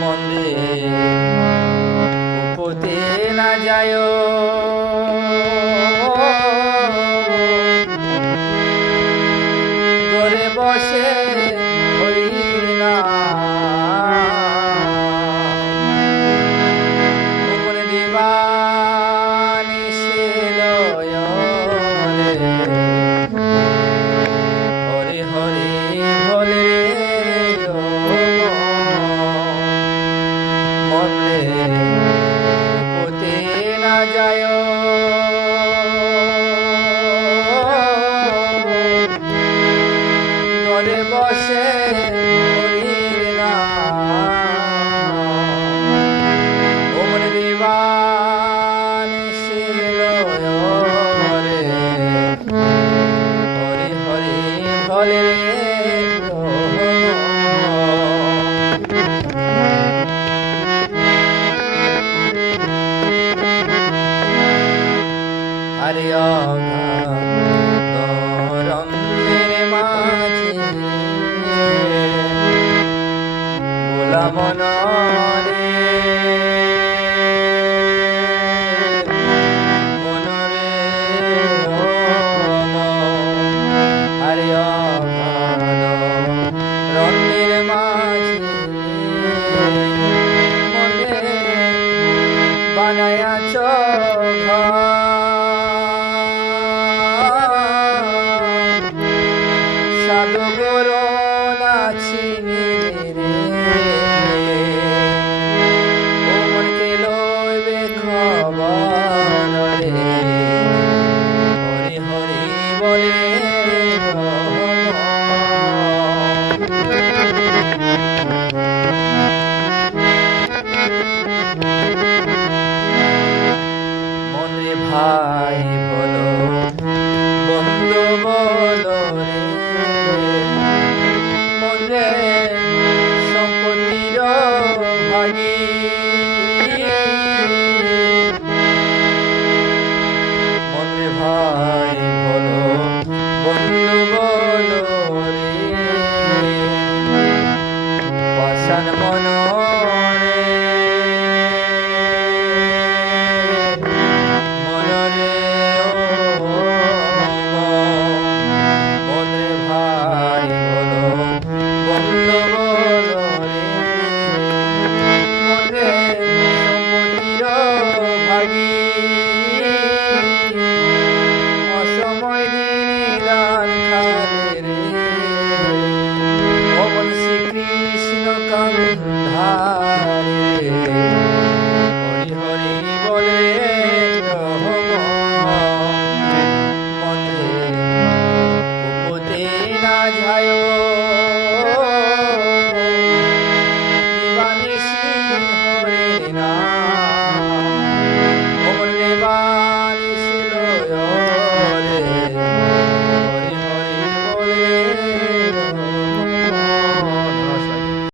মন্দে উপতে না যায়। বসে নাম মনে পুতে না যায় হরি রঙ্গের মাঝে গোলাম রে মনরে হরি রঙ্গের মাঝে মনে বানায়াছ সাধু ভাই বলো বন্ধু বলো মনে সম্পত্তির ভাগী। মনে ভাই বলো বন্ধু Amen.